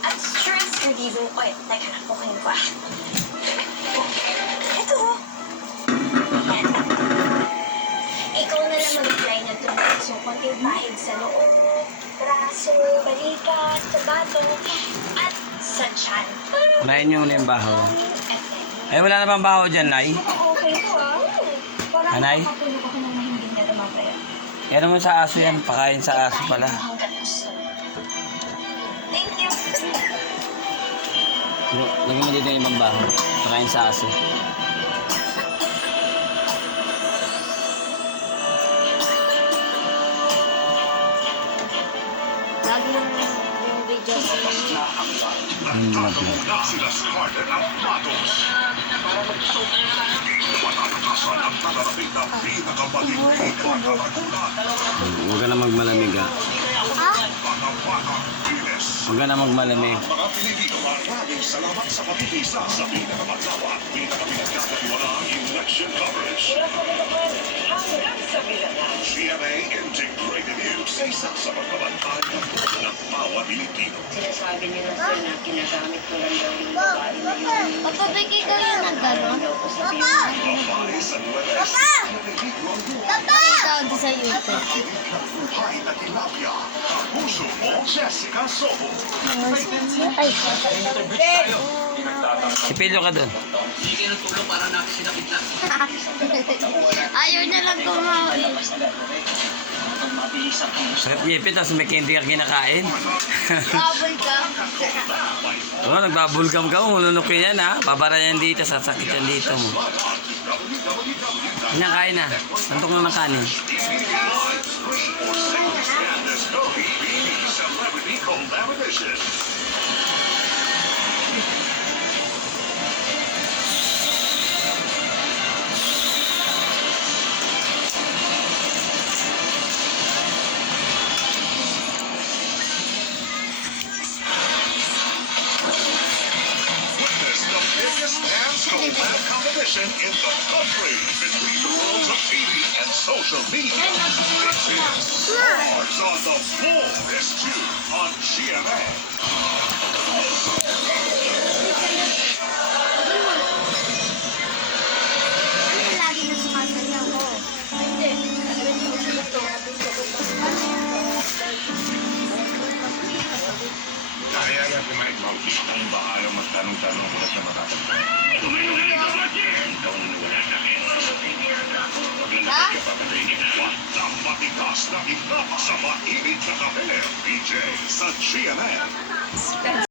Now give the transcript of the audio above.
At stress relieving oil. Teka, kukunin ko ah. Ito oh. Yan. Ikaw na lang mag-apply na ito. So, konting pahid sa loob mo, braso, balikat, sa bato, at sa tiyan. Unahin nyo na yung baho. Ay, wala na bang baho dyan, Nay? Okay to ah. Parang Anay? makakatulog ako ng mahimbing na lumabaya. Yan naman sa aso yan. Pakain sa aso pala. Hanggang gusto. Thank you. Lagyan mo dito yung ibang baho. Pakain sa aso. Lagi yung video ko. Nagtatawag na sila Scarlett at Matos. Para matakasan ang tagarapit na pinakamatinding pagkakagulat. Huwag ka na magmalamig, ha? Pagkabatang bilis. Huwag ka na magmalamig. Mga Pilipino, maraming salamat sa pagkikisa sa pinakamatlawa at pinakapinagkakatiwalaang election coverage. GMA Integrated News sa isa sa pagbabantay ng buhay ng bawat Pilipino. Sinasabi nila sir na ginagamit ko lang daw yung babae na yung... Papabigay ko yung nagano. Babae sa Nueves. Tawag sa YouTube. Buhay na tilapia. Kapuso mo, Jessica Soho. Ay. Sipilyo ka dun. Ayaw na lang kumain. Sakit ngipin, tapos may candy ka kinakain. Bubble ka. Oo, nagbabulgam ka.Ulunukin yan, ha? Babara yan dito. Sasakit yan dito mo. Yan, kain na. Santok na ng kanin. Celebrity Collaboration. Witness the biggest dance collab competition in the country between the worlds of TV and social media. This is Stars on the Floor is 2 on GMA. Lagi na sumasayaw ko. Hindi. Kaya yan si Mike Mauki. Ang ba ayaw magtanong-tanong kung sa matatanda. Ikaw ang nawala sa akin. Ha? Ang matigas na itlap sa mainit na kape. PJ sa GMA.